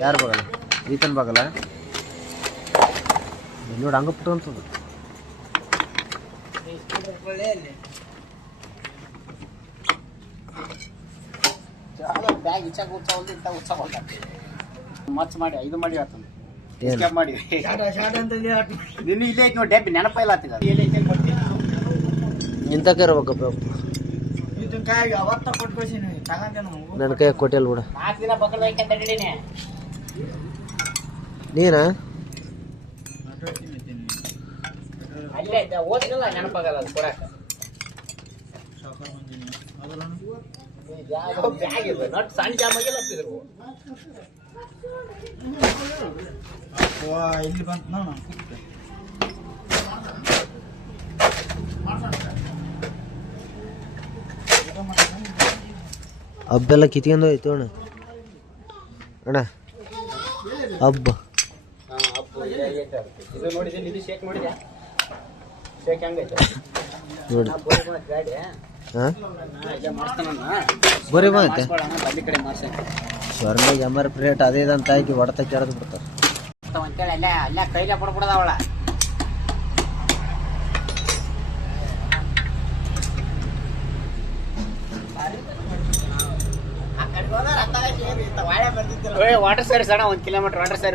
ಯಾರು ಬಗಲ್ಲ ಈತನ ಬಗಲ್ಲ ನೋಡಿ ಹಂಗ ಪುಟ್ಟು ಅಂತದ ಮಚ್ ಮಾಡಿ ಇದು ಮಾಡಿ ಮಾಡಿ ನಿನ್ನ ಇಲ್ಲೇ ಐತಿ ನೋಡಿ ಡೆಬ್ಬಿ ನೆನಪ ಇಲ್ಲ ಇಂತಕ್ಕೆ ಇರ್ಬೇಕಪ್ಪ ನನ್ನ ಕೈ ಕೊಟ್ಟಿಲ್ಲ ಬಿಡ ನೀನಾ ಅಲ್ಲೇ ಓದಿಲ್ಲ ನೆನಪಾಗಲ್ಲ ಅದು ಕೊಡಾಕ ಸಣ್ಣ ಜಾಮಾಗಿಲ್ಲ ಇಲ್ಲಿ ಬಂತ ಹಬ್ಬೆಲ್ಲ ಕಿತ್ಕೊಂಡು ಹೋಯ್ತು ಅಣ್ಣ ಅಣ್ಣ ಹಬ್ಬ ನೋಡಿ ಹಾಂ ಬರೀ ಬಂತೆ ಸ್ವರ್ಣ ಎಮರ್ ಪ್ಲೇಟ್ ಅದೇ ಅಂತ ಆಯ್ತು ಹೊಡೆತ ಕೆಡದು ಬಿಡ್ತಾರೆ ಅಂತೇಳಿ ಅಲ್ಲೇ ಅಲ್ಲೇ ಕೈಲೇ ಬಿಡ್ಬಿಡದವಳ ವಾಟರ್ ಸರ್ವಿಸ್ ಅಣ್ಣ 1 ಕಿಲೋಮೀಟರ್ ವಾಟರ್ ಸರ್ವಿಸ್